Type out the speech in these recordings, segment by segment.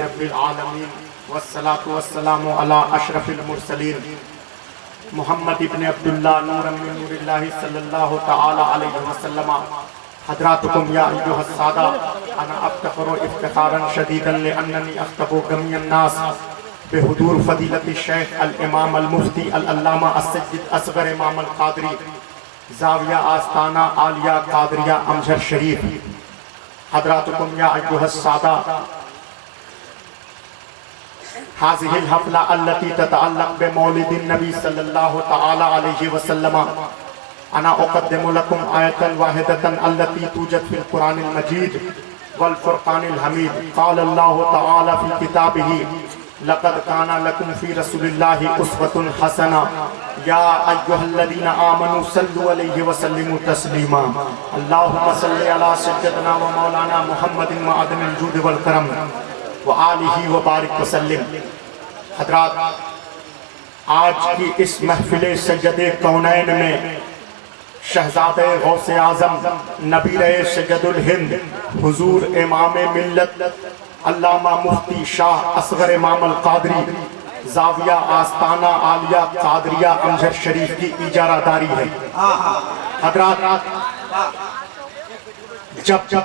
رب العالمین والصلاة والسلام علی اشرف المرسلین محمد ابن عبداللہ نورا من نور اللہ صلی اللہ تعالی علیہ وسلم. حضراتکم یا ایھا السادہ، انا افتخر افتخارا شدیدا لاننی اخطب جمیع الناس بحضور فضیلت الشیخ الامام المفتی العلامہ السید اصغر امام القادری زاویہ آستانہ عالیہ قادریہ امجد شریف. حضراتکم یا ایھا السادہ، هذه الحفلة التي تتعلق بمولد النبي صلى الله تعالى عليه وسلم، أنا أقدم لكم آية واحدة التي توجد في القرآن المجيد والفرقان الحميد. قال الله تعالى في كتابه: لقد كان لكم في رسول الله أسوة حسنة يا أيها الذين آمنوا صلوا عليه وسلموا تسليما. اللهم صل على سيدنا ومولانا محمد معدن الجود والكرم وآلہ وبارک وسلم. حضرات، آج کی اس محفل سید کونین میں شہزادہ غوث اعظم نبیر سید الہند حضور امام ملت علامہ مفتی شاہ اصغر امام القادری زاویہ آستانہ عالیہ قادریہ امجد شریف کی اجارہ داری ہے. حضرات، جب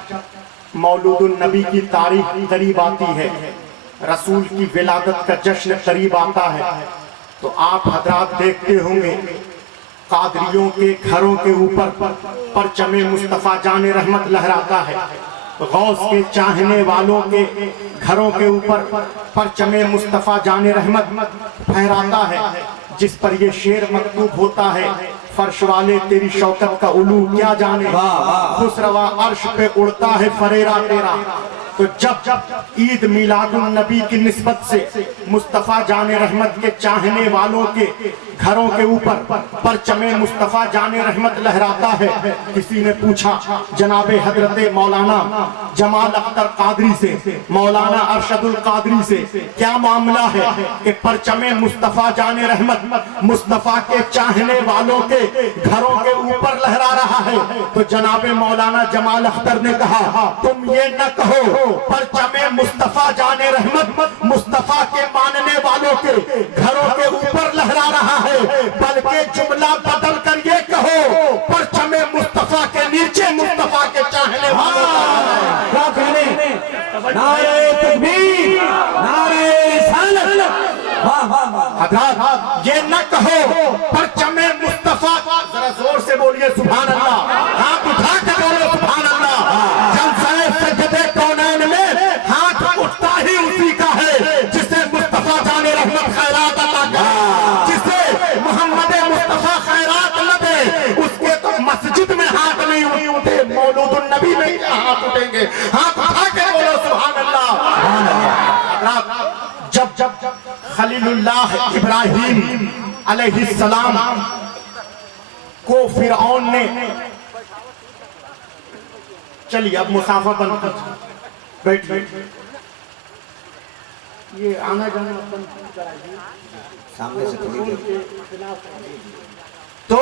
مولود النبی کی تاریخ قریب آتی ہے، رسول کی ولادت کا جشن قریب آتا ہے، تو آپ حضرات دیکھتے ہوں گے قادریوں کے گھروں کے اوپر پرچم مصطفیٰ جان رحمت لہراتا ہے. غوث کے چاہنے والوں کے گھروں کے اوپر پرچم مصطفیٰ جان رحمت پھہراتا ہے، جس پر یہ شعر مکتوب ہوتا ہے: فرش والے تیری شوکت کا علو کیا جانے، خسروا عرش پہ اڑتا ہے فریرہ تیرا. تو جب عید میلاد النبی کی نسبت سے مصطفیٰ جان رحمت کے چاہنے والوں کے گھروں کے اوپر پرچم مصطفیٰ جان رحمت لہراتا ہے، کسی نے پوچھا جناب حضرت مولانا جمال اختر قادری سے، مولانا ارشد القادری سے، کیا معاملہ ہے کہ پرچم مصطفیٰ جان رحمت مصطفیٰ کے چاہنے والوں کے گھروں کے اوپر لہرا رہا ہے؟ تو جناب مولانا جمال اختر نے کہا تم یہ نہ کہو پرچم مصطفیٰ جان رحمت مصطفیٰ کے ماننے والوں کے گھروں کے اوپر لہرا رہا ہے، بلکہ جملہ بدل کر یہ کہو پرچم مصطفیٰ کے نیچے مصطفیٰ کے چاہنے والوں کا. کیا کہنے؟ نعرہ تکبیر، نعرہ رسالت. حضرات، یہ نہ کہو پرچم مصطفیٰ، ذرا زور سے بولیے سبحان اللہ، ہاتھ اٹھا کے بولو سبحان اللہ. جلسہ سجدے کونین میں ہاتھ اٹھتا ہی اسی کا ہے جسے مصطفیٰ جان رحمت خیرات عطا کرے، جسے محمد مصطفیٰ خیرات نہ دے اس کے تو مسجد میں ہاتھ نہیں اٹھے، مولود النبی میں کیا ہاتھ اٹھیں گے؟ ہاتھ اٹھا کے بولو سبحان اللہ. جب خلیل اللہ ابراہیم علیہ السلام کو فرعون نے، چلیے اب مسافہ بند کر بیٹھئے، یہ آنا جانا بند کرائیے سامنے سے تھوڑی دیر. تو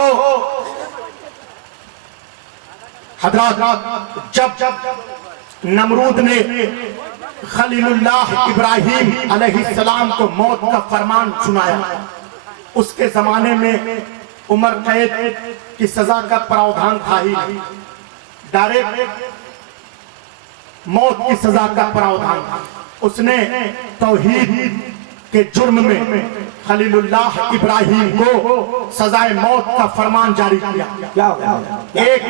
حضرات، جب نمرود نے خلیل اللہ ابراہیم علیہ السلام کو موت کا فرمان سنایا، اس کے زمانے میں عمر قید کی سزا کا پراودھان تھا ہی نہیں، ڈائریکٹ موت کی سزا کا پراودھان تھا. اس نے توحید کے جرم میں خلیل اللہ ابراہیم کو سزائے موت کا فرمان جاری کیا. ایک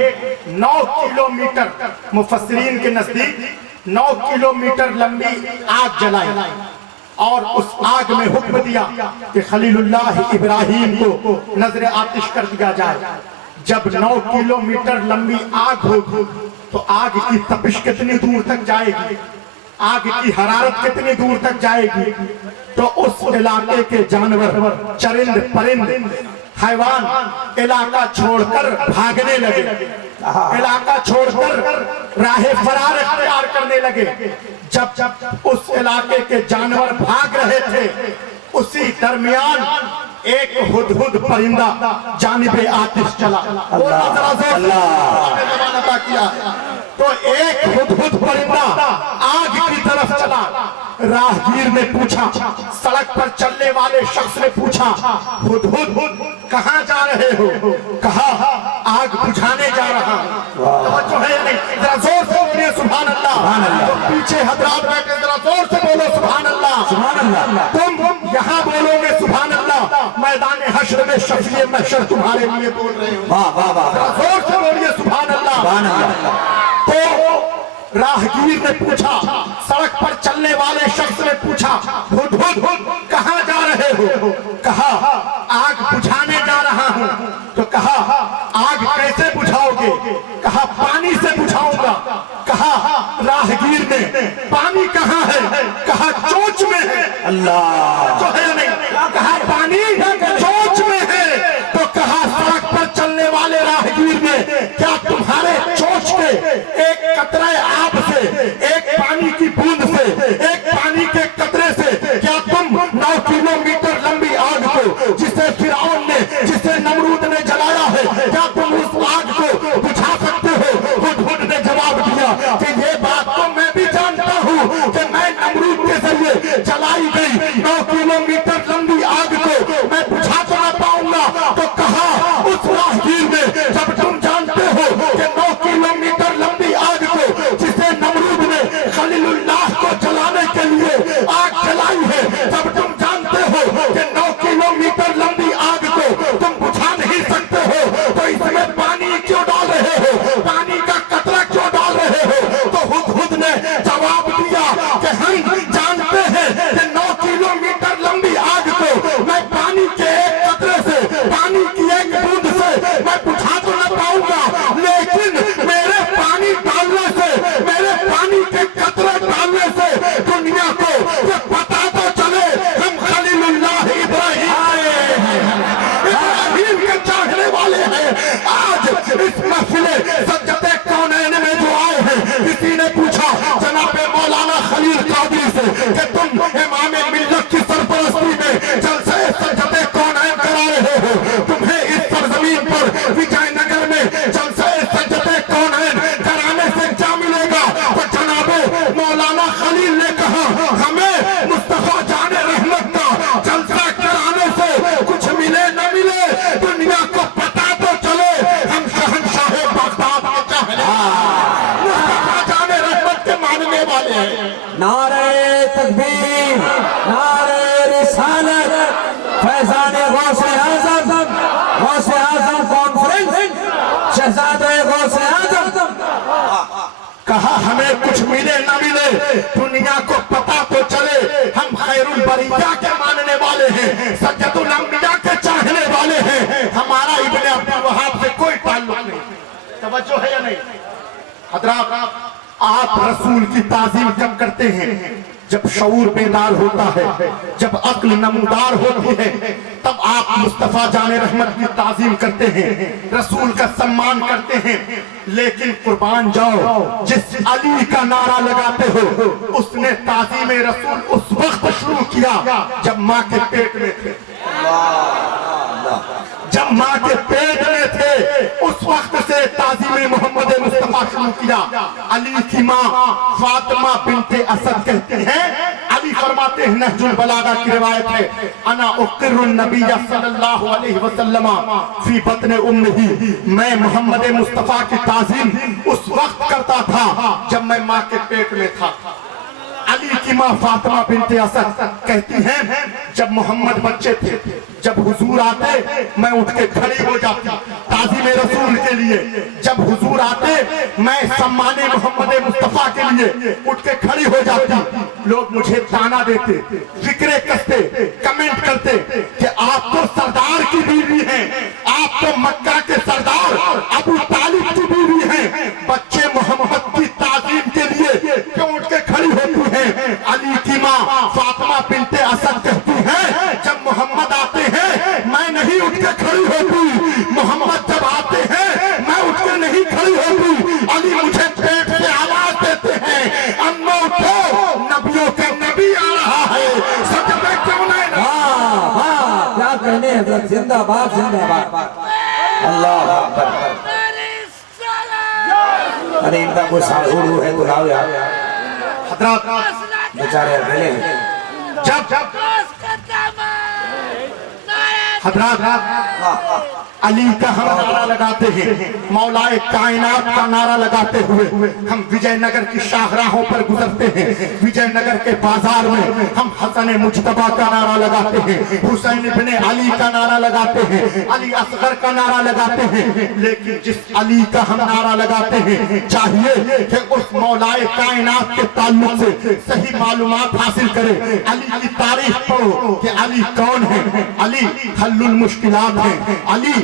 9 کلومیٹر مفسرین کے نزدیک 9 کلومیٹر لمبی آگ جلائی اور اس آگ میں حکم دیا کہ خلیل اللہ ابراہیم کو نظر آتش کر دیا جائے. جب 9 کلومیٹر لمبی آگ ہوگی تو آگ کی تپش کتنی دور تک جائے گی، آگ کی حرارت کتنی دور تک جائے گی؟ تو اس علاقے کے جانور، چرند پرند، حیوان علاقہ چھوڑ کر بھاگنے لگے، علاقہ چھوڑ کر راہ فرار اختیار کرنے لگے. جب اس علاقے کے جانور بھاگ رہے تھے، اسی درمیان ایک ہدہد پرندہ جانب آتش چلا. تو ایک ہدہد پرندہ آگ کی طرف چلا. راہگیر نے پوچھا، سڑک پر چلنے والے شخص نے پوچھا، ہدہد کہاں جا رہے ہو؟ کہا آگ بجھانے جا رہا ہوں۔ توجہ ہے یا نہیں؟ ذرا زور سے بولیے سبحان اللہ۔ تو پیچھے حضرات بیٹھے ذرا زور سے بولو سبحان اللہ۔ تم یہاں بولو گے سبحان اللہ، میدان حشر میں شفیع محشر تمہارے لیے بول رہے ہوں۔ ذرا زور سے بولیے سبحان اللہ۔ تو راہگیر نے پوچھا، سڑک پر چلنے والے شخص نے پوچھا، ہدہد کہاں جا رہے ہو؟ کہا آگ بجھانے جا رہا ہوں۔ تو کہا آگ کیسے بجھاؤ گے؟ کہا پانی سے بجھاؤں گا۔ کہا راہگیر نے پانی کہاں ہے؟ کہا چونچ میں ہے۔ اللہ جو ہے نہیں، کہا پانی چونچ میں ہے۔ تو کہا سڑک پر چلنے والے راہگیر نے، کیا تمہارے چونچ کے ایک قطرہ آب سے، ایک پانی کی بوند سے، ایک پانی کے قطرے سے کیا تم 9 کلومیٹر لمبی آگ کو جسے فرعون نے، جسے نمرود نے جلایا ہے، کیا تم اس آگ کو بجھا سکتے ہو؟ ہدہد نے جواب دیا کہ یہ بات تو میں بھی جانتا ہوں کہ میں نمرود کے ذریعے جلائی گئی 9 کلومیٹر لمبی آگ کو میں بجھا تو نہ پاؤں گا۔ تو کہا اس راہگیر نے، جب تم جانتے ہو کہ 9 کلومیٹر لمبی آگ کو جسے نمرود نے خلیل اللہ کو جلانے کے لیے آگ جلائی ہے، جب تم جانتے ہو کہ 9 کلومیٹر لمبی آگ کو تم بجھا نہیں سکتے ہو، تو اس میں پانی کیوں ڈال رہے ہو؟ پانی کا قطرہ کیوں ڈال رہے ہو؟ تو ہدہد نے جواب دیا کہ ہم جانتے ہیں کہ 9 کلومیٹر لمبی آگ کو میں پانی کے ایک قطرے سے، پانی کی ایک بوند سے میں بجھا تو نہ پاؤں گا، لیکن میرے پانی ڈالنے سے، میرے پانی کے قطرے ڈالنے سے دنیا کو یہ پتا تو چلے ہم خلیل اللہ ابراہیم کے چاہنے والے ہیں۔ آج اس محفل سجدہ کونین میں جو آئے ہیں، کسی نے پوچھا جناب مولانا خلیل قادری سے کہ تم امام ملت کی سرپرستی میں جلسہ سجدہ کونین کرا رہے ہو، تمہیں اس سرزمین پر وجے نگر میں جلسہ سجدہ کونین کرانے سے کیا ملے گا؟ تو جناب مولانا خلیل نے کہا ہمیں مصطفیٰ جان رحمت کا جلسہ کرانے سے کچھ ملے نہ ملے، دنیا کو پتا تو چلے ہم شہنشاہ بغداد کے چاہنے، مصطفیٰ جان رحمت کے ماننے والے ہیں۔ نعرہ تکبیر، نعرہ رسالت، فیضان غوث اعظم، غوث اعظم کانفرنس، شہزادہ غوث اعظم۔ کہا ہمیں کچھ ملے نہ ملے، دنیا کو پتا تو چلے ہم خیر البریہ کے ماننے والے ہیں، سید الانبیاء کے چاہنے والے ہیں، ہمارا ابن عبد الوہاب سے کوئی تعلق نہیں۔ توجہ ہے یا نہیں؟ حضرات آپ رسول کی تعظیم کب کرتے ہیں؟ جب شعور بیدار ہوتا ہے، جب عقل نمودار ہوتی ہے، تب آپ مصطفیٰ جان رحمت کی تعظیم کرتے ہیں، رسول کا سمان کرتے ہیں۔ لیکن قربان جاؤ، جس علی کا نعرہ لگاتے ہو، اس نے تعظیم رسول اس وقت شروع کیا جب ماں کے پیٹ میں تھے، جب ماں کے پیٹ میں تھے اس وقت سے تعظیم محمد مصطفیٰ شروع کیا۔ علی کی ماں فاطمہ بنت اسد کہتی ہیں، علی فرماتے ہیں نہج البلاغہ کی روایت ہے، انا اقر النبی صلی اللہ علیہ وسلم فی بطن امہ، میں محمد مصطفیٰ کی تعظیم اس وقت کرتا تھا جب میں ماں کے پیٹ میں تھا۔ علی کی ماں فاطمہ بنت اسد کہتی ہیں جب محمد بچے تھے، جب حضور آتے میں اٹھ کے کھڑی ہو جاتی تعظیم رسول کے لیے، جب حضور آتے میں سمان محمد مصطفیٰ کے لیے اٹھ کے کھڑی ہو جاتی، لوگ مجھے تانا دیتے، فکرے کستے، کمنٹ کرتے کہ آپ تو سردار کی بیوی ہیں، آپ تو مکہ کے سردار ابو طالب کی بیوی ہیں، بچے محمد کی تعظیم کے لیے کیوں اٹھ کے کھڑی ہوتی ہیں؟ علی کی ماں فاطمہ بنت اسد کہتی ہیں جب محمد آتے ہیں میں نہیں اٹھ کے کھڑی ہوتی، محمد جب آتے ہیں میں اٹھ کے نہیں کھڑی ہوتی، علی مجھے پیٹ سے آواز دیتے ہیں اماں اٹھو نبیوں کا نبی آ رہا ہے، سجدے کیوں نہیں؟ ہاں کیا کہنے حضرت، زندہ باد زندہ باد، اللہ اکبر۔ ارے ان کا کوئی ساڑھو ہے تو لاؤ یار۔ حضرات बेचारे अकेले हैं। जब हजरात अली का हम नारा लगाते हैं, मौलाए कायनात का नारा लगाते हुए हम विजयनगर की शाहराहों पर गुजरते हैं। विजयनगर के बाजार में हम हसन मुज्तबा का नारा लगाते हैं, हुसैन इब्ने अली का नारा लगाते हैं, अली असगर का नारा लगाते हैं। लेकिन जिस अली का हम नारा लगाते हैं, चाहिए कि उस मौलाए कायनात के ताल्लुक से सही मालूमात हासिल करें। अली की तारीफ पढ़ो कि अली कौन है। अली हल्लुल मुश्किलात है, अली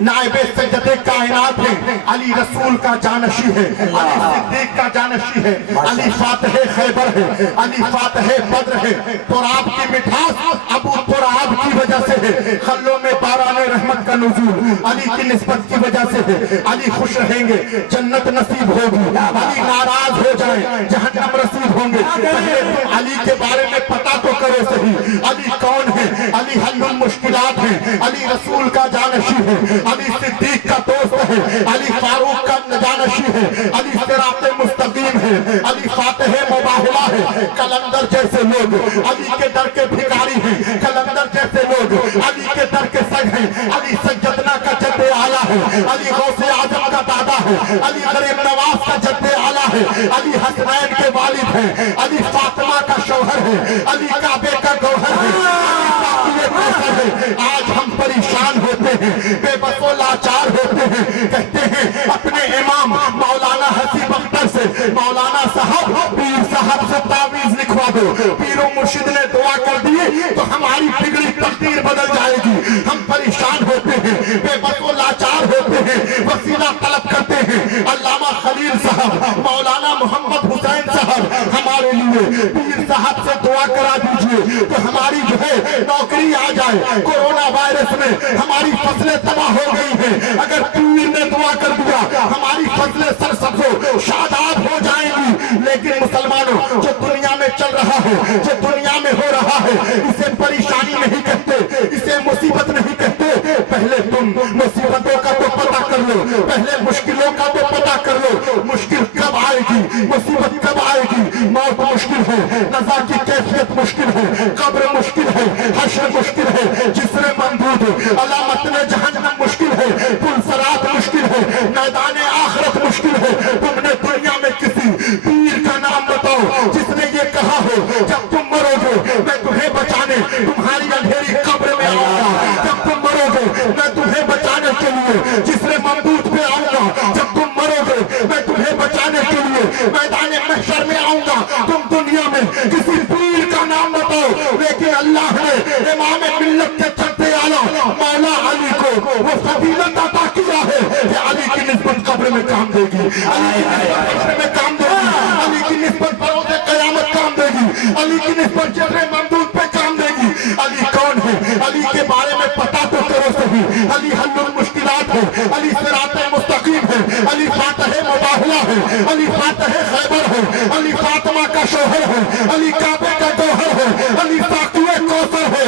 नाइबे सज्जदे कायनात है, अली रसूल का जानशी है, अली सिद्दीक का जानशी है, अली फातह खैबर है, अली फातह बद्र है। तुराब की मिठास अबू तुराब की वजह से है, खल्लों में बाराने रहमत का नुज़ूल अली की निस्बत की वजह से है। अली खुश रहेंगे, जन्नत नसीब होगी, अली नाराज हो जाए, जहन्नम रसीब होंगे। पहले तुम अली के बारे में पता तो करो सही, अली कौन है। अली हल्लुल मुश्किलात है, अली रसूल का जानशी है, अली सिद्दीक का दोस्त है, अली फारूक का जानशी है, अली सिराते मुस्तकीम है, अली फातिह मुबाहिला है। कलंदर जैसे लोग अली के दर के भिखारी हैं, कलंदर जैसे लोग अली के दर के संग हैं। अली सज्जदना का जद्दे आला है, अली गौसे आजम का दादा है, अली गरीब नवाज का जद्दे आला है, अली हसनैन के वालिद हैं, अली फातिमा का शौहर है, अली काबे का गौहर है, अली बाक़िए कौसर है। आज हम परेशान होते हैं, बेबसो लाचार होते हैं, कहते हैं अपने इमाम मौलाना हसीब अख्तर से, मौलाना साहब पीर साहब से तावीज़ लिखवा दो। पीरो मुर्शिद ने दुआ कर दी तो हमारी बिगड़ी तकदीर बदल जाएगी। हम परेशान होते हैं, बेबसो लाचार होते हैं, वसीला तलब करते हैं। अल्लामा खलील साहब, मौलाना मोहम्मद हुसैन साहब हमारे लिए पीर साहब से दुआ करा दीजिए तो हमारी जो है नौकरी आ जाए। कोरोना वायरस में हमारी फसलें तबाह हो गई हैं, अगर पीर ने दुआ कर दिया हमारी फसलें सरसब्ज़ो शादाब हो जाएंगी। लेकिन मुसलमानों, जो दुनिया में चल रहा है, जो दुनिया में हो रहा है, इसे परेशानी नहीं कहते, इसे मुसीबत नहीं कहते। पहले तुम मुसीबतों का तो पता कर लो, पहले मुश्किलों का तो पता कर लो। मुश्किल कब आएगी, मुसीबत कब आएगी। मौत मुश्किल है, नज़ा की कैफियत मुश्किल है, कब्र मुश्किल है, हश्र मुश्किल है, जिस्र मंदूद अलामत में जहन्नम मुश्किल है, पुलसरात मुश्किल है, मैदान आखिरत मुश्किल है। तुमने दुनिया में किसी पीर का नाम बताओ जिसने ये कहा हो जब तुम मरोगे मैं तुम्हें बचाने तुम्हारी अंधेरी कब्र में आऊंगा, जब तुम मरोगे मैं तुम्हें बचाने के लिए जिस्र मंदूद पे आऊंगा, जब तुम मरोगे मैं तुम्हें बचाने के लिए मैदान महशर में आऊंगा। तुम दुनिया में किसी पीर का नाम बताओ, लेकिन अल्लाह ने इमाम मिल्लत के चलते आला मौला अली को वो फजीलत अता किया है कि अली की निस्बत कब्र में काम देगी, अली की निस्बत कब्र में काम देगी, अली की निस्बत बरोज़े क़यामत काम देगी, अली की निस्बत जिस्र मंदूद पे काम देगी। अली कौन है, अली के बारे में पता तो करो सही। अली हल्लुल मुश्किलात है, अली सिराते मुस्तकीम है, अली फातिह मुबाहिला है, अली फातिह खैबर है, अली फातिमा का शौहर है, अली काबे का गौहर है, अली बाक़िए कौसर है।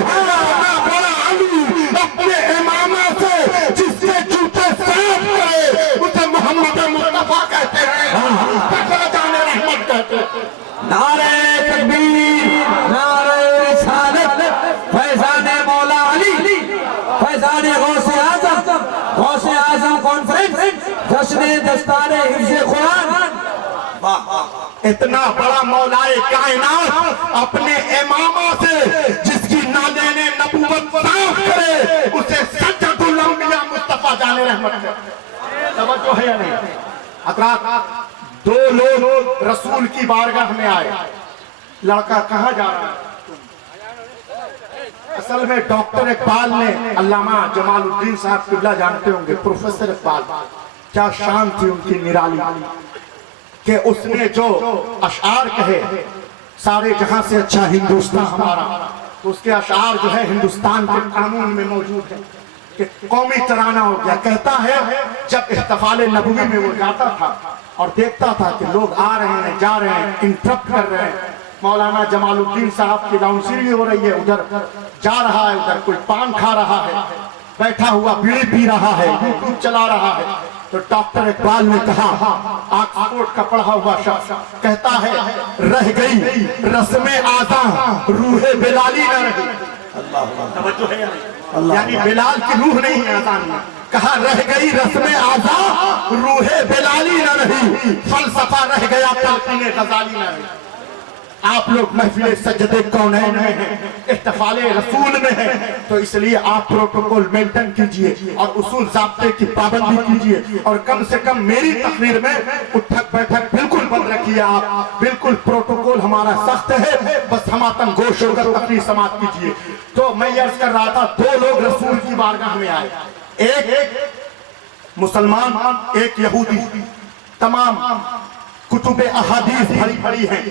बड़ा अली अपने इमामा से जिसके जूते साफ करे उसे मोहम्मद मुस्तफा कहते हैं, फैज़ाने रहमत कहते हैं। नारे तकबीर, नारे रिसालत, फैज़ाने मौला अली, फैज़ाने गौसे आज़म कॉन्फ्रेंस, जश्न दस्तारे हिफ्ज़े कुरान। इतना बड़ा मौलाए कायनात अपने इमामा से जिसकी नाज़ेने नबूवत साफ करे उसे सज्जदुल अंबिया मुस्तफा जाने रहमत है। तवज्जो है या नहीं? हज़रात, दो लोग रसूल की बारगाह में आए। लड़का कहाँ जा रहा है? असल में डॉक्टर इकबाल ने, अल्लामा जमालुद्दीन साहब किबला जानते होंगे, प्रोफेसर इकबाल, क्या शान थी उनकी निराली कि उसने जो अशआर कहे सारे जहां से अच्छा हिंदुस्तान हमारा, तो उसके अशआर जो है हिंदुस्तान के कानून में मौजूद है कि कौमी तराना हो गया। कहता है जब इहतिफाल नबवी में वो जाता था और देखता था कि लोग आ रहे हैं, जा रहे हैं, इंटरप्ट कर रहे हैं, मौलाना जमालुद्दीन साहब की लाउंसिरी हो रही है, उधर जा रहा है, उधर कोई पान खा रहा है, बैठा हुआ बीड़ी पी रहा है, यूट्यूब चला रहा है, تو ڈاکٹر اقبال نے کہا، آکسفورڈ کا پڑھا ہوا شخص کہتا ہے، رہ گئی رسم آزاں روح بلالی نہ رہی۔ توجہ ہے یعنی بلال کی روح نہیں ہے آزان میں، کہا رہ گئی رسم آزاں روح بلالی نہ رہی، فلسفہ رہ گیا تلقین غزالی نہ رہی۔ آپ لوگ محفل سجدے کونین میں ہیں، احتفال رسول میں ہیں، تو اس لیے آپ پروٹوکول مینٹین کیجئے اور اصول ضابطے کی پابندی کیجئے، اور کم سے کم میری تقریر میں اٹھک بیٹھک بالکل بند رکھیے۔ آپ بالکل پروٹوکول ہمارا سخت ہے، بس ہماتن گوش ہو کر تقریر سماعت کیجئے۔ تو میں یہ عرض کر رہا تھا، دو لوگ رسول کی بارگاہ میں آئے، ایک مسلمان ایک یہودی، تمام کتب احادیث بھری پڑی ہیں،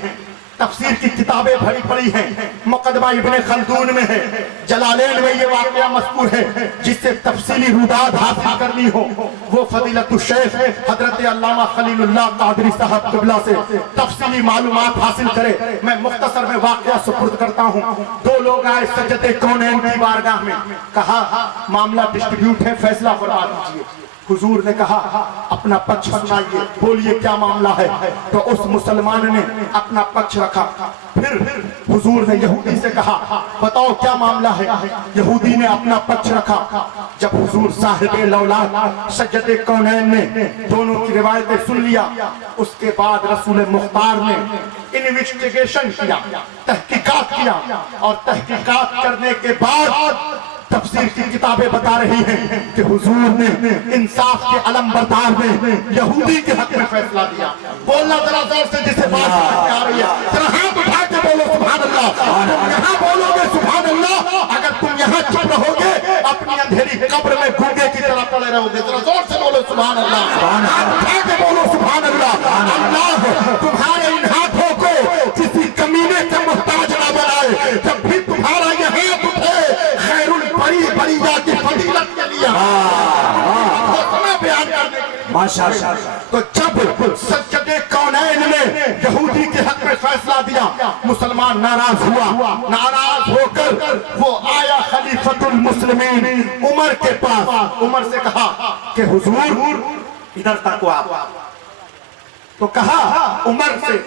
تفسیر کی کتابیں بھری پڑی ہیں، مقدمہ ابن خلدون میں ہے، جلالین میں یہ واقعہ مذکور ہے۔ جس سے تفصیلی روداد حاصل کرنی ہو وہ فضیلت الشیخ حضرت علامہ خلیل اللہ قادری صاحب قبلہ سے تفصیلی معلومات حاصل کرے۔ میں مختصر میں واقعہ سپرد کرتا ہوں۔ دو لوگ آئے سجدے کونین کی بارگاہ میں، کہا معاملہ ڈسٹریبیوٹ ہے، فیصلہ فرما دیجیے۔ حضور نے کہا اپنا پکش سنائیے، بولیے کیا معاملہ ہے۔ تو اس مسلمان نے اپنا پکش رکھا، پھر حضور نے یہودی سے کہا بتاؤ کیا معاملہ ہے۔ یہودی نے اپنا پکش رکھا۔ جب حضور صاحب لولاد سجد کونین نے دونوں کی روایتیں سن لیا، اس کے بعد رسول مختار نے انویسٹیگیشن کیا، تحقیقات کیا، اور تحقیقات کرنے کے بعد تفسیر کی کتابیں بتا رہی ہیں کہ حضور نے انصاف کے علم بردار میں یہودی کے حق میں فیصلہ دیا۔ بولنا ذرا زور سے جسے بات آ رہی ہے، ذرا ہاتھ اٹھا کے بولو سبحان اللہ۔ یہاں بولو گے سبحان اللہ، اگر تم یہاں چپ رہو گے اپنی اندھیری قبر میں گونگے کی طرح پڑے رہو گے۔ ذرا زور سے بولو سبحان اللہ، ہاتھ اٹھا کے بولو سبحان اللہ۔ اللہ تمہارے ان ہاتھوں کو کسی کمینے کا محتاج نہ بنائے۔ جب بھی تمہارا یہ ہاتھ اٹھے خیر بریہ کی فضیلت کے لیے بیان کرنے ماشاءاللہ۔ تو جب سجد کونین نے یہودی کے حق میں فیصلہ دیا، مسلمان ناراض ہوا۔ ناراض ہو کر وہ آیا خلیفۃ المسلمین عمر کے پاس۔ عمر سے کہا کہ حضور ادھر تک آپ، تو کہا عمر سے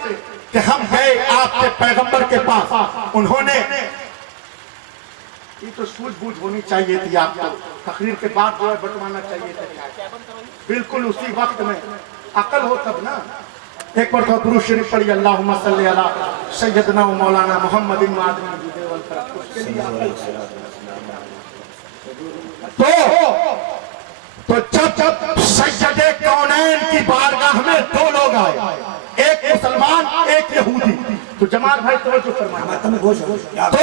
کہ ہم گئے آپ کے پیغمبر کے پاس، انہوں نے، یہ تو سوجھ بوجھ ہونی چاہیے تھی آپ کو، تقریر کے بعد جو ہے بٹوانا چاہیے تھا، بالکل اسی وقت میں عقل ہو تب نا۔ ایک بار تو درود شریف پڑھی، اللہم صلی علی سیدنا و مولانا محمد تو جب سید کونین کی بارگاہ میں دو لوگ آئے، ایک مسلمان ایک یہودی، تو جماعت بھائی توجہ فرمائیں، تو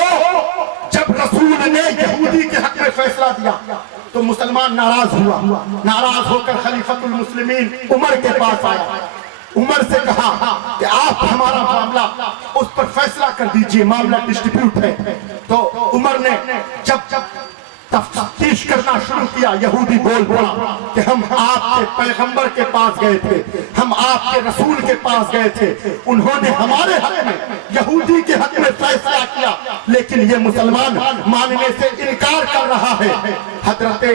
جب رسول نے یہودی کے حق میں فیصلہ دیا تو مسلمان ناراض ہوا۔ ناراض ہو کر خلیفۃ المسلمین عمر کے پاس آیا۔ عمر سے کہا کہ آپ ہمارا معاملہ اس پر فیصلہ کر دیجئے، معاملہ ڈسٹریبیوٹ ہے۔ تو عمر نے جب تفتیش کرنا شروع کیا، یہودی بول پڑا کہ ہم آپ کے پیغمبر کے پاس گئے تھے، ہم آپ کے رسول کے پاس گئے تھے، انہوں نے ہمارے حق میں یہودی کے حق میں فیصلہ کیا، لیکن یہ مسلمان ماننے سے انکار کر رہا ہے۔ حضرت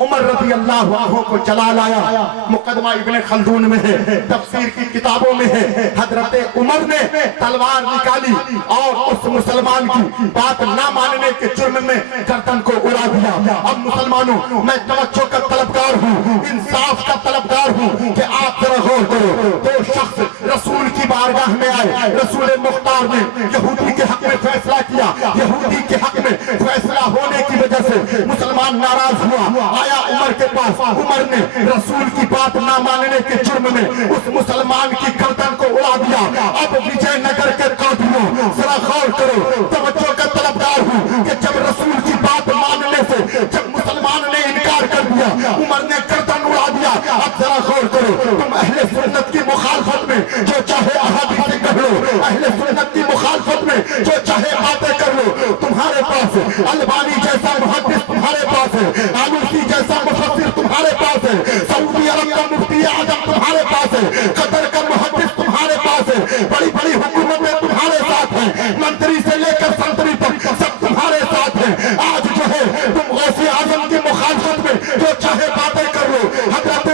عمر رضی اللہ عنہ کو جلال آیا، مقدمہ ابن خلدون میں ہے، تفسیر کی کتابوں میں ہے۔ حضرت عمر نے تلوار نکالی اور اس مسلمان کی بات نہ ماننے کے جرم میں گردن کو اڑا دیا۔ اب مسلمانوں میں توجہ کا طلبگار ہوں، انصاف کا طلبگار ہوں کہ آپ ذرا غور کرو۔ دو شخص رسول کی بارگاہ میں آئے، رسول مختار نے یہودی کے حق میں فیصلہ کیا، یہودی کے حق میں فیصلہ ہونے کی وجہ سے مسلمان ناراض ہوا، عمر کے پاس۔ عمر نے رسول کی بات نہ ماننے کے جرم میں اس مسلمان کی گردن کو اڑا دیا۔ اب وجے نگر کے قاضیوں ذرا غور کرو، توجہ کا طلبگار ہوں کہ جب رسول کی بات ماننے سے جب مسلمان نے انکار کر دیا، عمر نے گردن اڑا دیا۔ اب ذرا غور کرو، تم اہل سنت کی مخالفت میں جو چاہے احادیث کر لو، اہل سنت کی مخالفت میں جو چاہے باتیں کر لو، تمہارے پاس البانی جیسا محدث تمہارے پاس ہے، آلوسی جیسا مفسر تمہارے پاس ہے، سعودی عرب کا مفتی اعظم تمہارے پاس ہے، قطر کا محدث تمہارے پاس ہے، بڑی بڑی حکومتیں تمہارے ساتھ ہیں، منتری سے لے کر سنتری تک سب تمہارے ساتھ ہیں۔ آج جو ہے تم غوث اعظم کی مخالفت میں جو چاہے باتیں کر لو، حضرت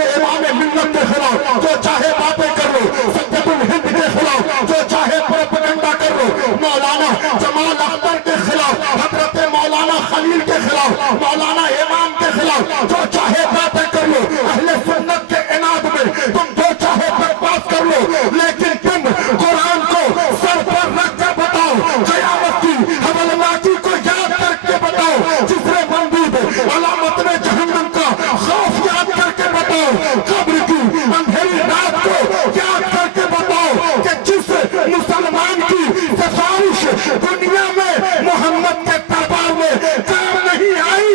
देख लो, जो चाहे बातें कर लो, अहले सुन्नत के इनाद में तुम जो चाहे बकवास कर लो, लेकिन तुम कुरान को सर पर रख के बताओ, क़यामत की हवलनाकी को याद करके बताओ, जिसने मंदूद अलामत में जहन्नम का खौफ याद करके बताओ, कब्र की अंधेरी रात को याद करके बताओ कि जिस मुसलमान की सिफारिश दुनिया में मोहम्मद के दरबार में काम नहीं आई,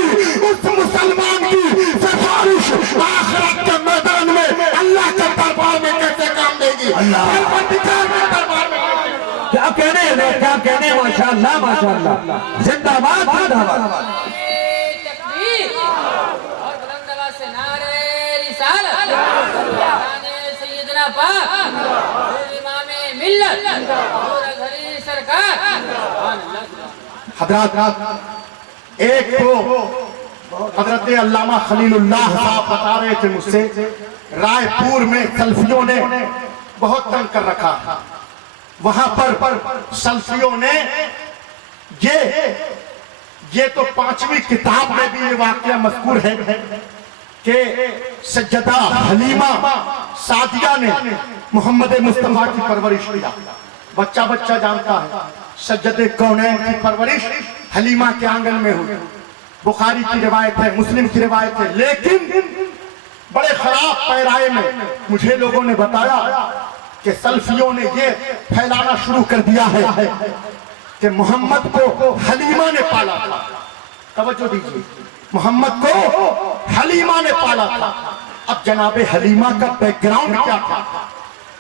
उस मुसलमान की सिफारिश आखिरत के मैदान में अल्लाह के दरबार में कैसे काम देगी? परवरदिगार के दरबार में क्या कहने हैं लोग, क्या कहने हैं? माशाअल्लाह माशाअल्लाह, जिंदाबाद जिंदाबाद। तकबीर और बुलंद आवाज से नारे रिसालत, शाने सैयदना पाक, इमामे मिल्लत और घरी सरकार। हजरत एक तो हजरत अल्लामा खलीलुल्लाह साहब बता रहे थे मुझसे, रायपुर में सल्फियों ने बहुत तंग कर रखा, वहां पर सल्फियों ने ये तो 5वीं किताब में भी ये वाकया मज़कूर है कि सज्जदा हलीमा सादिया ने मोहम्मद मुस्तफा की परवरिश किया। बच्चा बच्चा जानता है सज्जदे कौनैन की परवरिश हलीमा के आंगन में हुई। बुखारी की रिवायत है, मुस्लिम की रिवायत है। लेकिन बड़े खराब पैराए में मुझे लोगों ने बताया कि सल्फियों ने ये फैलाना शुरू कर दिया है कि मोहम्मद को हलीमा ने पाला था। तवज्जो दीजिए, मोहम्मद को हलीमा ने पाला था। अब जनाबे हलीमा का बैकग्राउंड क्या था,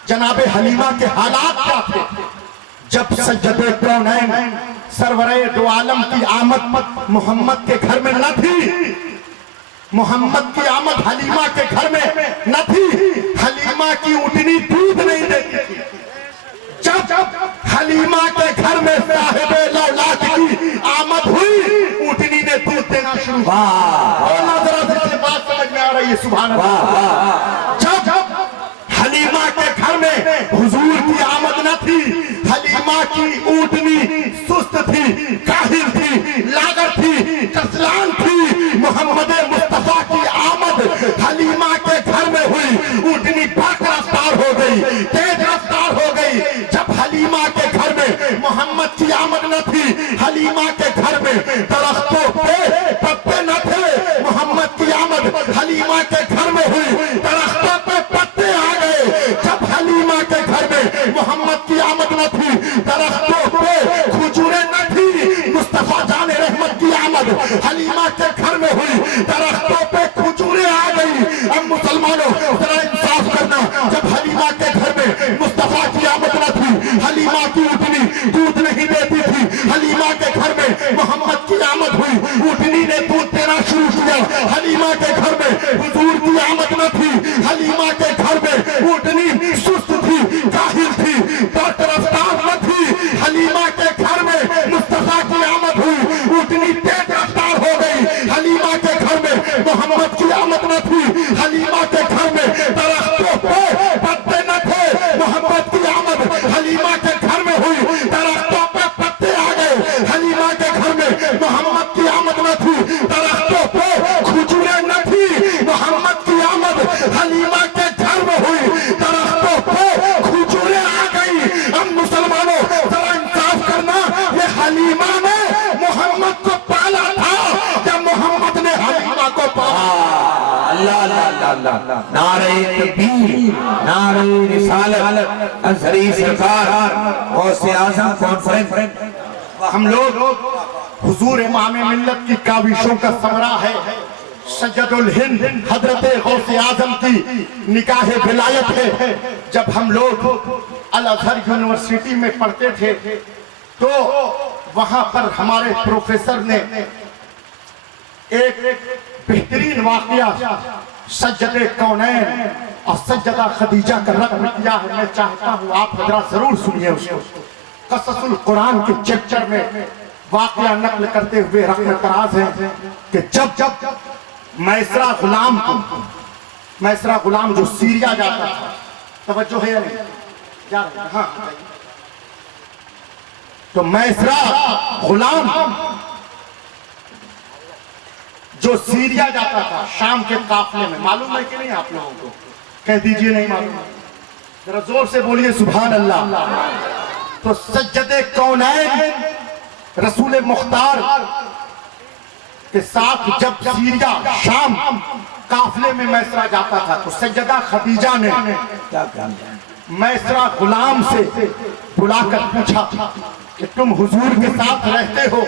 जनाबे हलीमा के हालात क्या थे? जब सज्जदे कौनैन सरवरे दो आलम की आमद मोहम्मद के घर में न थी, मोहम्मद की आमद हलीमा के घर में न थी, हलीमा की ऊँटनी दूध नहीं देती थी। जब हलीमा के घर में साहिबे लौलाद की आमद हुई, ऊँटनी ने दूध देना शुरू किया। और नजर से बात समझ में आ रही है, सुभान अल्लाह। जब हलीमा के घर में हुजूर की आमद न थी, हलीमा की ऊँटनी सुस्त थी, काहिल थी, लागर थी, कसलान थी। मोहम्मद मुस्तफा की आमद हलीमा के घर में हुई, ऊँटनी भाग रफ्तार हो गई, तेज रफ्तार हो गई। जब हलीमा के घर में मोहम्मद की आमद न थी, हलीमा के घर में दरख्तों पे पत्ते न थे। मोहम्मद की आमद हलीमा के घर में हुई, दरख्तों पे पत्ते आ गए। जब हलीमा के घर में मोहम्मद की आमद न थी, दरख्तों पे खजूरें न थी। मुस्तफा जाने रहमत की आमद हलीमा के घर में हुई, दरख्तों पे खजूरें आ गई। अब मुसलमानों जरा इंसाफ करना, जब हलीमा के घर में मुस्तफा की आमद न थी, हलीमा की ऊँटनी दूध नहीं देती थी। हलीमा के घर में मोहम्मद की आमद हुई, ऊँटनी ने दूध देना शुरू किया। हलीमा के घर में हुजूर की आमद न थी, हलीमा के घर में ऊँटनी सुस्त थी, काहिल थी, रफ्तार न थी। हलीमा के घर में मुस्तफा की आमद हुई, ऊँटनी तेज रफ्तार हो गई। हलीमा के घर में मोहम्मद की आमद न थी, हलीमा के घर में दरख्तों पे पत्ते न थे। मोहम्मद की आमद हलीमा के घर में हुई, दरख्तों पे पत्ते आ गए। हलीमा के घर में मोहम्मद की आमद न थी, दरख्तों पे खजूरें न थी। मोहम्मद की आमद हलीमा के घर में हुई, दरख्तों पे खजूरें आ गई। अब मुसलमानों जरा इंसाफ करना, ये हलीमा ने मोहम्मद को पाला था या मोहम्मद ने हलीमा को पाला? अल्लाह अल्लाह अल्लाह, नारे तकबीर, नारे रिसालत, अज़हरी सरकार, गौसे आज़म कॉन्फ्रेंस। हम लोग हुजूर इमाम मिल्लत की काविशों का समरा है। सज्जदुल हिंद हजरत गौसे आजम की निकाह विलायत है। जब हम लोग अल अज़हर यूनिवर्सिटी में पढ़ते थे तो वहां पर हमारे प्रोफेसर ने एक बेहतरीन वाकया सज्जदे कौनैन और सज्जदा खदीजा का रकम किया है। मैं चाहता हूँ आप हजरात जरूर सुनिए उसको। कससुल कुरान के चैप्टर में वाकया नकल करते हुए रकम तराज है कि जब मैसरा गुलाम जो सीरिया जाता था, तवज्जो है या नहीं? जा रहे हैं? हाँ। तो मैसरा गुलाम जो जो सीरिया जाता था शाम के काफले में, मालूम है कि नहीं आप लोगों को? कह दीजिए नहीं मालूम है, जरा जोर से बोलिए सुभान अल्लाह। तो सज्जदे कौनैन रसूल मुख्तार के साथ जब सीरिया शाम काफले में मैसरा जाता था तो सज्जदा खदीजा ने क्या काम है? मैसरा गुलाम से बुलाकर पूछा कि तुम हुजूर के साथ रहते हो,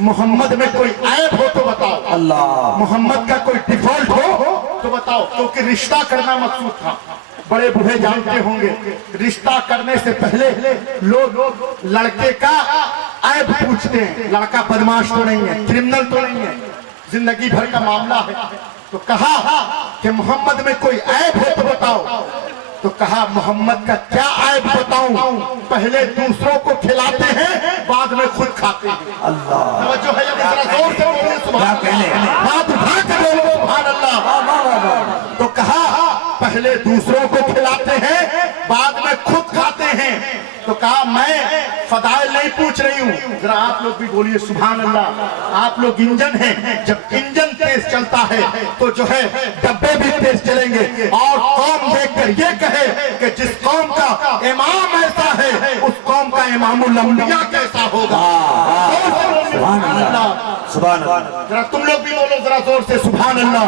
मोहम्मद में कोई ऐब हो तो बताओ, अल्लाह मोहम्मद का कोई डिफॉल्ट हो तो बताओ। क्योंकि रिश्ता करना मकसूद था। बड़े बूढ़े जानते होंगे, रिश्ता करने से पहले लोग लड़के का ऐब पूछते हैं। लड़का बदमाश तो नहीं है, क्रिमिनल तो नहीं है, जिंदगी भर का मामला है। तो कहा कि मोहम्मद में कोई ऐब हो तो बताओ। तो कहा मोहम्मद का क्या ऐब बताऊं, पहले दूसरों को खिलाते हैं बाद में खुद खाते हैं। अल्लाह जो है जरा जोर से बोलिए सुभान अल्लाह, हाथ उठा के बोलो सुभान अल्लाह। तो कहा पहले दूसरों को खिलाते हैं बाद में खुद खाते हैं। तो कहा मैं फदाइल नहीं पूछ रही हूँ, जरा आप लोग भी बोलिए सुभान अल्लाह। आप लोग इंजन हैं, जब इंजन तेज चलता है तो जो है डब्बे भी तेज चलेंगे। और कौम देखकर ये कहे कि जिस कौम का इमाम ऐसा है उस कौम का इमामुल अंबिया कैसा होगा। सुभान अल्लाह, सुभान अल्लाह। जरा तुम लोग भी बोलो जरा जोर से सुभान अल्लाह।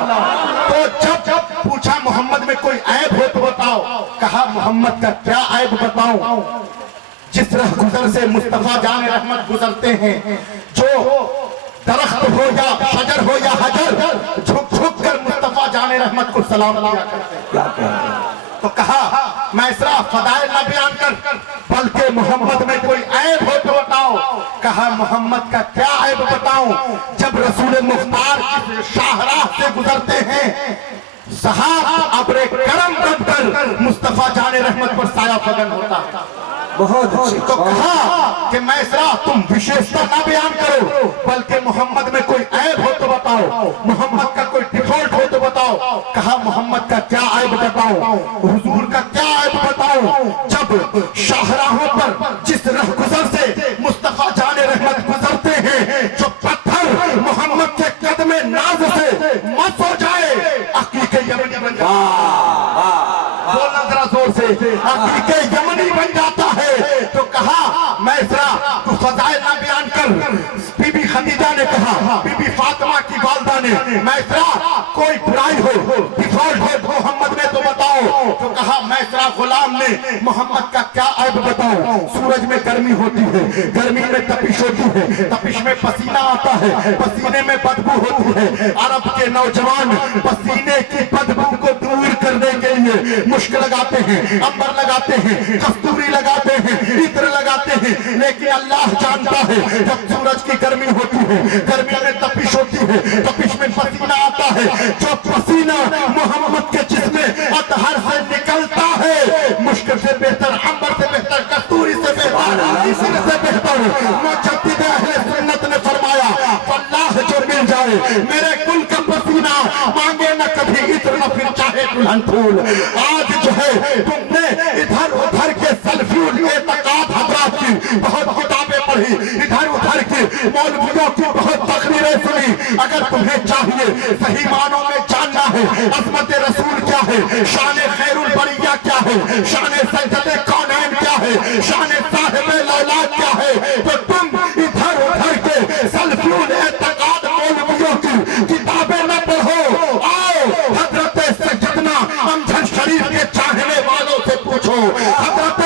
तो जब पूछा मोहम्मद में कोई ऐब हो तो बताओ, कहा मोहम्मद का क्या ऐब बताऊं, जिस राह गुजर से मुस्तफा जान रहमत गुजरते हैं, जो दरख्त हो या शजर हो या हजर झुक झुक कर मुस्तफा जान रहमत को सलाम किया करते हैं। क्या कहते? तो कहा मैसरा फदाइल न बयान कर, बल्कि मोहम्मद में कोई ऐब हो तो बताओ। कहा मोहम्मद का क्या ऐब बताऊं, जब रसूल मुख्तार शाहराह से गुजरते हैं सहाब अब्रे करम बनकर मुस्तफा जाने रहमत पर साया फगन होता है। बहुत अच्छी। तो कहा कि मैसरा तुम विशेषता ना बयान करो, बल्कि मोहम्मद में कोई ऐब हो तो बताओ, मोहम्मद का कोई डिफॉल्ट हो तो बताओ। कहा मोहम्मद का क्या ऐब बताऊं, हुजूर का क्या ऐब बताऊं, जब शाहराहों पर जिस राह गुजर से मुस्तफा जाने रहमत गुजरते हैं, जो पत्थर मोहम्मद के कदमे नाज से मस हो जाए अकीके यमनी बन जाता है। बोलना जरा जोर से, अकीके यमनी बन जाता है। तो कहा मैसरा तू फजाइल ना बयान कर। बीबी खदीजा ने कहा, बीबी फातिमा की वालदा ने, मैसरा कोई बुराई हो डिफॉल्ट हो मोहम्मद में तो बताओ। तो कहा मैसरा गुलाम ने मोहम्मद का क्या ऐब बताओ। सूरज में गर्मी होती है, गर्मी में तपिश होती है, तपिश में पसीना आता है, पसीने में बदबू होती है। अरब के नौजवान पसीने की बदबू को दूर करने के लिए मुश्क लगाते हैं, अंबर लगाते हैं, कस्तूरी लगाते हैं, इत्र लगाते हैं। लेकिन अल्लाह जानता है जब सूरज की गर्मी होती है, गर्मी में तपिश होती है, तपिश में पसीना आता है, जो पसीना मोहम्मद के जिस्म अतहर से निकलता है, मुश्किल से बेहतर, अंबर से बेहतर, कस्तूरी से बेहतर, इत्र से बेहतर मुजद्दिद अहले सुन्नत ने फरमाया अल्लाह जो मिल जाए मेरे कुल का पसीना मांगे न कभी इत्र न फिर चाहे दुल्हन फूल। आज जो है तुमने इधर उधर के सल्फ्यूल एतकाद हजरात की बहुत किताबें पढ़ी, इधर उधर की मौलवियों की बहुत तकरीरें सुनी। अगर तुम्हें चाहिए सही मानों में जानना है अज़मत रसूल क्या है, शान खैरुल बरिया क्या है, शान सज्जदे कौनैन क्या है, शान साहिब लौलाद क्या है, तो तुम इधर उधर के सल्फ्यूल एतकाद मौलवियों की किताबें न पढ़ो। आओ हजरत सैयदना अमजद शरीफ के चाहने वालों से पूछो, हजरत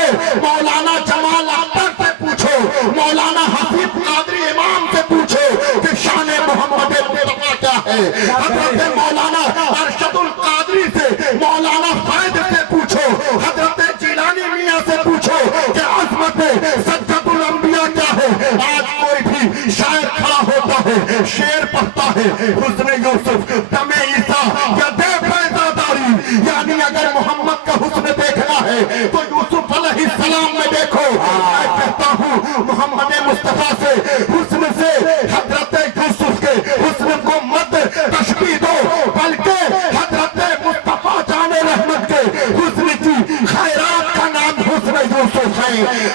मौलाना जमाल अख्तर से पूछो, मौलाना हफीज कादरी इमाम से पूछो कि शान मोहम्मद मुस्तफा क्या है। हजरत मौलाना अरशदुल कादरी से, मौलाना फैद से पूछो, हजरत जिलानी मियां से पूछो कि अज़मत सज्जदुल अंबिया क्या है। आज कोई भी शायर खड़ा होता है, शेर पढ़ता है, हुस्न यूसुफ दमे ईसा या दे पैदादारी, यानी अगर मोहम्मद का हुस्न देखना है तो यूसुफ अलैहिस्सलाम में देखो। मैं कहता हूँ मोहम्मद मुस्तफा से हुस्न से हजरत यूसुफ के हुस्न को मत तशबीह दो, बल्कि हजरत मुस्तफा जाने रहमत के हुस्न की खैरात का नाम हुस्न यूसुफ है,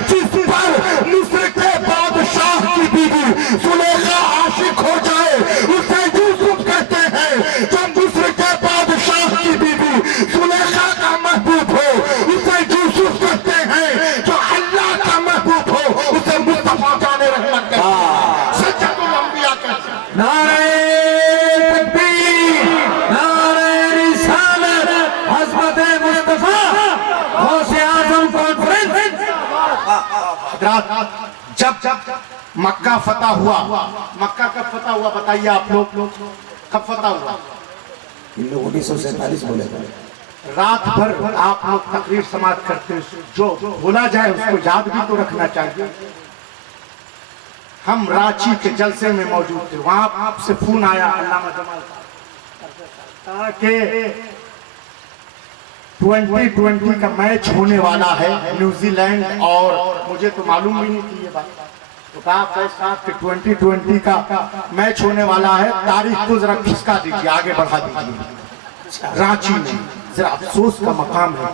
जिस पर मिस्र के बादशाह की बीवी सुलेखा आशिक हो जाए उसे यूसुफ कहते हैं। हजरात जब मक्का फतह हुआ, मक्का कब फतह हुआ बताइए आप लोग, कब फतह हुआ? इन लोग 1947 बोले थे। रात भर आप लोग तकरीर समाप्त करते हैं, जो भूला जाए उसको याद भी तो रखना चाहिए। हम रांची के जलसे में मौजूद थे, वहां आपसे फोन आया अल्लामा जमाल साहब कि 2020 का मैच होने वाला है न्यूजीलैंड और, मुझे तो मालूम भी नहीं थी ये बात, तो कहा फैज साहब कि 2020 का मैच होने वाला है, तारीख को जरा खिसका दीजिए, आगे बढ़ा दीजिए। रांची में जरा अफसोस का मकाम है,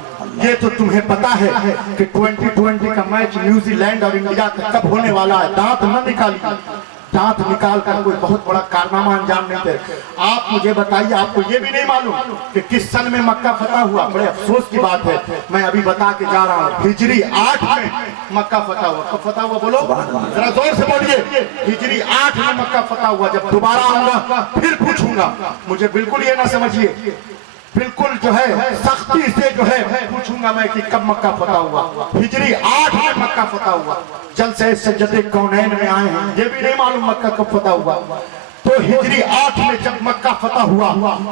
ये तो तुम्हें पता है कि 2020 का मैच न्यूजीलैंड और इंडिया का कब होने वाला है। दांत न निकालिए, दांत निकाल कर कोई बहुत बड़ा कारनामा अंजाम नहीं दे। आप मुझे बताइए, आपको ये भी नहीं मालूम कि किस सन में मक्का फतह हुआ? बड़े अफसोस की बात है, मैं अभी बता के जा रहा हूँ। हिजरी 8 में मक्का फतह हुआ। कब फतह हुआ बोलो, जरा जोर से बोलिए। हिजरी 8 में मक्का फतह हुआ। जब दोबारा आऊंगा फिर पूछूंगा, मुझे बिल्कुल ये ना समझिए, बिल्कुल जो है सख्ती से जो है पूछूंगा मैं कि कब मक्का फतह हुआ। हिजरी 8 में मक्का फतह हुआ। जलसे सज्जदे कौनैन में आए हैं, ये भी नहीं मालूम मक्का कब फतह हुआ। तो हिजरी 8 में जब मक्का फतह हुआ,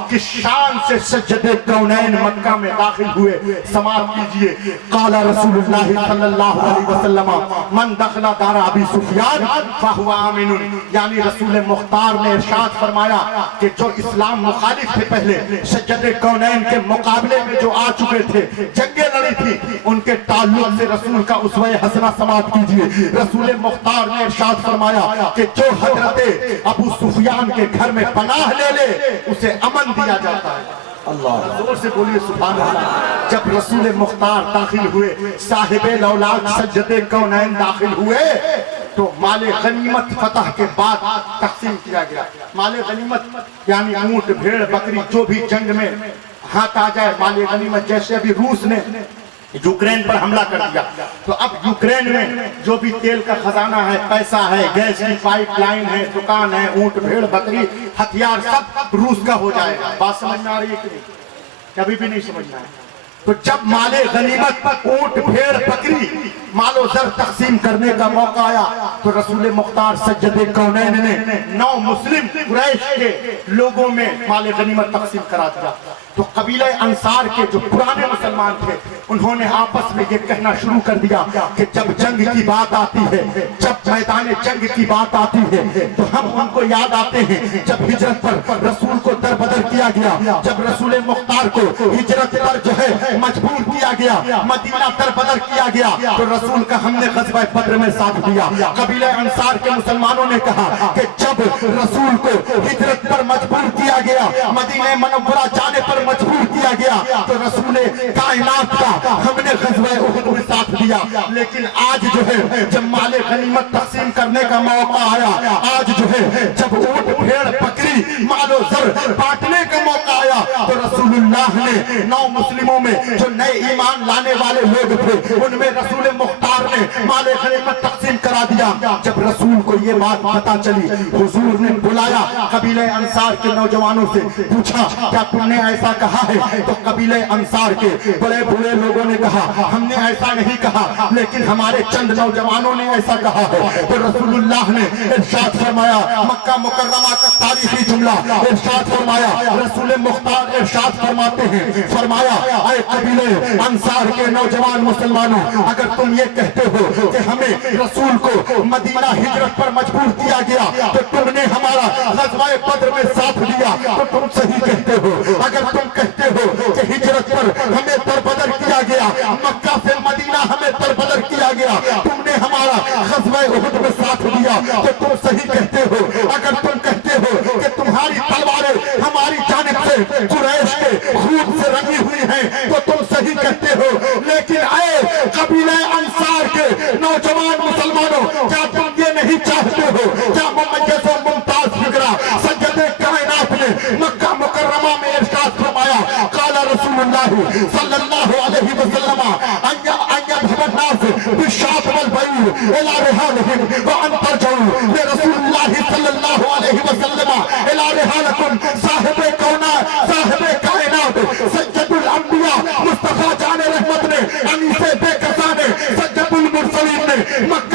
किस शान से सज्जदे कौनैन मक्का में दाखिल हुए, समाप्त कीजिए। काला रसूलुल्लाह सल्लल्लाहु अलैहि वसल्लम मन दखला दारा अबी सुफियान फहुवा आमिनुन, यानी रसूल मुख्तार ने इरशाद फरमाया कि जो इस्लाम मुखालिफ थे, पहले सज्जदे कौनैन के मुकाबले में जो आ चुके थे, जंगें लड़ी थी, उनके ताल्लुक से रसूल का उसवा हसना समाप्त कीजिए। रसूल मुख्तार ने इरशाद फरमाया कि जो हजरत अबू सुफियान के घर में पनाह ले ले, उसे अमन दिया जाता है। अल्लाह, जोर से बोलिए सुभान अल्लाह। जब रसूल मुख्तार दाखिल हुए, साहिबे लौलाद सज्जदे कौनैन दाखिल हुए, तो माले गनीमत फतह के बाद तकसीम किया गया। माले गनीमत यानी ऊंट, भेड़, बकरी, जो भी जंग में हाथ आ जाए, माले गनीमत। जैसे अभी रूस ने यूक्रेन पर हमला कर दिया, तो अब यूक्रेन में जो भी तेल का खजाना है, पैसा है, गैस की पाइपलाइन है, दुकान है, ऊंट, भेड़, बकरी, हथियार, सब रूस का हो जाएगा। बात समझ में आ रही है कि नहीं? कभी भी नहीं समझना है। तो जब माले गनीमत पर ऊंट, भेड़, बकरी, मालो जर तकसीम करने का मौका आया, तो रसूल मुख्तार सज्जदे कौनैन ने 9 मुस्लिम कुरैश के लोगों में माले गनीमत तकसीम करा दिया। तो कबीले अंसार के जो पुराने मुसलमान थे, उन्होंने आपस में ये कहना शुरू कर दिया कि जब जंग की बात आती है, जब मैदान जंग की बात आती है, तो हम उनको याद आते हैं जब हिजरत पर रसूल को दरबदर किया गया, जब रसूल मुख्तार को हिजरत पर जो है मजबूर किया गया, मदीना दरबदर किया गया, तो रसूल का हमने ग़ज़वा बद्र में साथ दिया। कबीले अंसार के मुसलमानों ने कहा कि जब रसूल को हिजरत पर मजबूर किया गया, मदीना मुनव्वरा जाने पर मजबूर किया गया, तो रसूल कायनात का हमने ग़ज़वा उहद में साथ दिया। लेकिन आज जो है जब माले गनीमत तकसीम करने का मौका आया, आज जो है जब ऊंट, भेड़, बकरी, मालो ज़र बांटने का मौका आया, तो रसूलुल्लाह ने 9 मुस्लिमों में जो नए ईमान लाने वाले लोग थे, उनमें रसूल मुख्तार ने माले गनीमत तकसीम करा दिया। जब रसूल को ये बात पता चली, हुजूर ने बुलाया कबीले अंसार के नौजवानों से, पूछा क्या तुमने ऐसा कहा है? तो कबीले अंसार के बड़े बूढ़े लोगों ने कहा हमने ऐसा नहीं कहा, लेकिन हमारे चंद नौजवानों ने ऐसा कहा है। तो रसूलुल्लाह ने इरशाद फरमाया, मक्का मुकर्रमा का तारीखी जुमला इरशाद फरमाया, रसूल मुख्तार इरशाद फरमाते हैं, फरमाया ऐ कबीले अंसार के नौजवान मुसलमानों, अगर तुम ये कहते हो कि हमें रसूल को मदीना हिजरत पर मजबूर किया गया, तो तुमने हमारा ग़ज़वा बद्र में साथ दिया, तो तुम सही कहते हो। अगर तुम कहते हो कि हिजरत पर हमें दरबदर किया गया, मक्का से मदीना हमें दरबदर किया गया, तुमने हमारा ग़ज़वा उहद में साथ दिया, तो तुम सही कहते हो। अगर तुम कहते हो कि तुम्हारी तलवारें हमारी जानिब से कुरैश के खून से रंगी हुई हैं, तो तुम सही कहते हो। लेकिन ऐ कबीले अंसार के नौजवान मुसलमानों, क्या तुम ये नहीं चाहते हो? क्या मुमय्यज़ व मुमताज़ फिक्रा सज्जदे कायनात ने मक्का मुकर्रमा में इरशाद फरमाया, काला रसूलुल्लाह सल्लल्लाहु अलैहि वसल्लम अन्यभवन्नास बिशात वल बैर इला रिहालिहिम व अन तरजऊ लिरसूलिल्लाह सल्लल्लाहु अलैहि वसल्लम इला रिहालिकुम साहिबे कौना साहिबे कायनात सज्जदुल अंबिया मुस्तफा जान रहमत ने अनीसे बेकसा ने सज्जदुल मुरसलीन ने मक्का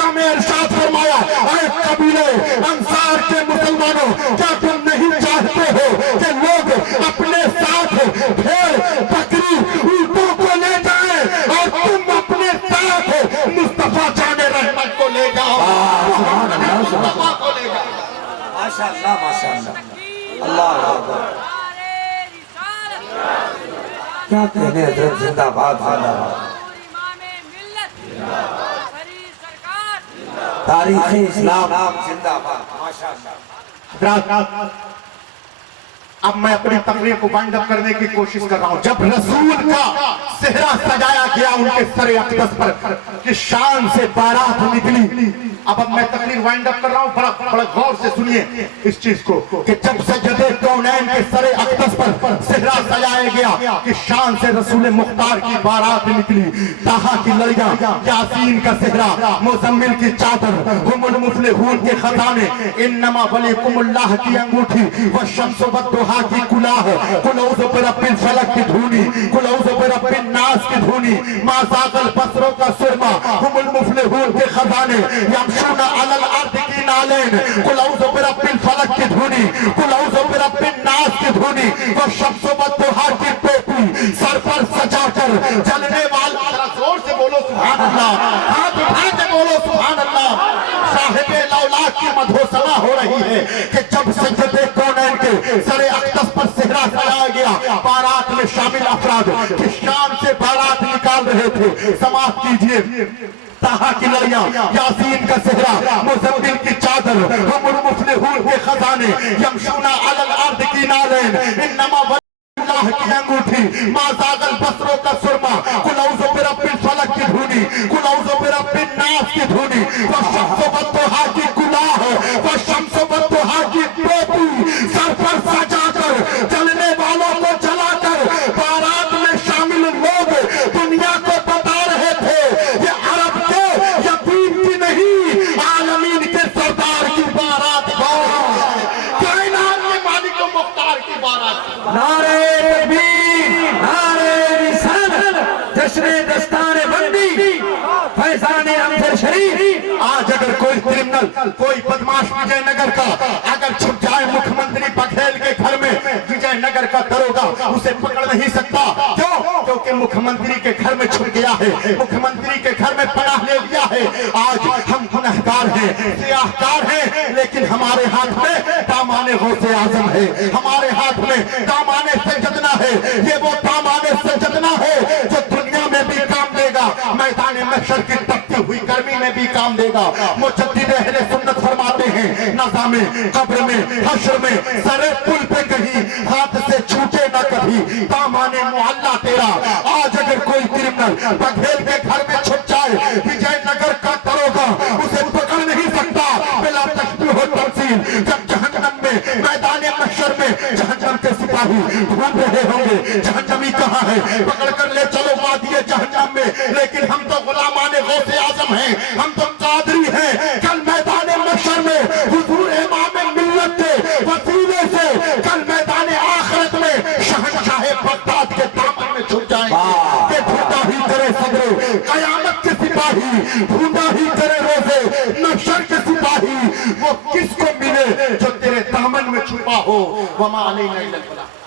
کیا کہنے حضرت زندہ باد زندہ باد امام ملت بری سرکار تاریخ اسلام زندہ باد ماشاءاللہ حضرات اب میں اپنی تقریر کو وائنڈ اپ کرنے کی کوشش کر رہا ہوں. جب رسول کا صحرا سجایا گیا ان کے سر اقدس پر کہ شان سے بارات نکلی. اب میں تقریر وائنڈ اپ کر رہا ہوں, بڑا غور سے سنیے اس چیز کو کہ جب سجدے کونین کے سر اقدس پر صحرا سجایا گیا کہ شان سے رسول مختار کی بارات نکلی. طٰہٰ کی لڑیاں, یاسین کا صحرا, مزمل کی چادر, ہم المفلحون کے خزانے, انما ولیکم اللہ کی انگوٹھی, والشمس والضحیٰ کی کلاہ, قل اعوذ برب الفلق کی دھونی, قل اعوذ برب الناس کی دھونی, ما زاغ البصر کا سرما, ہم المفلحون کے خزانے, یمشون علی الارض کی نالین, قل اعوذ برب الفلق کی دھونی, قل اعوذ برب الناس کی دھونی, والشمس والضحیٰ کی ٹوپی سر پر سجا کر جلنے والا, ذرا زور سے بولو سبحان اللہ, ہاتھ اٹھا کے بولو سبحان اللہ. صاحب لولاک کی مدھوسنا ہو رہی ہے کہ جب سجدے کونین کے سر اقدس پر صحرا سجایا گیا, بارات میں شامل افراد کہ شام سے بارات نکال رہے تھے. سماعت کیجئے, طٰہٰ کی لڑیاں, یاسین کا صحرا, مزمل کی چادر, ہم المفلحون کے خزانے, یمشون علی الارض کی نالین, انما اللہ کی انگوٹھی, ما زاغ البصر کا سرما, قل اعوذ برب الفلق کی دھونی, قل اعوذ برب الناس کی دھونی, والشمس والضحیٰ کی کلاہ, والشمس والضحیٰ کی ٹوپی سر پر سجا کر جلنے والوں کو جلا کر بارات میں شامل لوگ دنیا کو بتا رہے تھے یہ عرب کے یتیم کی نہیں, عالمین کے سردار کی بارات ہے, کائنات کے مالک و مختار کی بارات. نعرہ تکبیر, نعرہ رسالت, جشن دستار بندی, فیضان امجد شریف. آج اگر کوئی کرمنل, کوئی بدماش وجے نگر کا اگر چھپ جائے مکھ منتری بگھیل کے گھر میں, وجے نگر کا دروگا اسے پکڑ نہیں سکتا. کیوں؟ کیونکہ مکھ منتری کے گھر میں چھپ گیا ہے, مکھ منتری کے گھر میں پناہ لے لیا ہے. آج ہم گنہگار ہیں, سیاہکار ہیں, لیکن ہمارے ہاتھ میں دامان غوث اعظم ہے, ہمارے ہاتھ میں دامان سجدنا ہے. یہ وہ دامان سجدنا ہے جو دنیا میں بھی کام دے گا, میدان محشر کی تپتی ہوئی گرمی میں بھی کام دے گا. مجدد اہل سنت فرماتے ہیں, نظام قبر میں, حشر میں, سر پل پہ کہیں ہاتھ سے چھوٹے نہ کبھی دامان معلّہ تیرا. آج اگر کوئی کرمنل بگھیل کے گھر میں چھپ جائے, وجے نگر کا دروگا اسے پکڑ نہیں سکتا. بلا تشبیہ و تمثیل جب جہنم میں, میدان محشر میں جہنم کے سپاہی ڈھونڈ رہے ہوں گے جہنمی کہاں ہے, پکڑ کر لے چلو وادی جہنم میں. لیکن ہم تو غلامان غوث اعظم ہیں, ہم تو قادری ہیں. کل میدان محشر میں حضور امام ملت کے وسیلے سے کل میدان آخرت میں شہنشاہ بغداد کے دامن میں چھپ جائیں گے. کہ ڈھونڈا ہی کرے صدر قیامت کے سپاہی, ڈھونڈا ہی کرے روزے محشر کے سپاہی, وہ کس کو ملے جو تیرے دامن میں چھپا ہو. وما علینا الا البلاغ.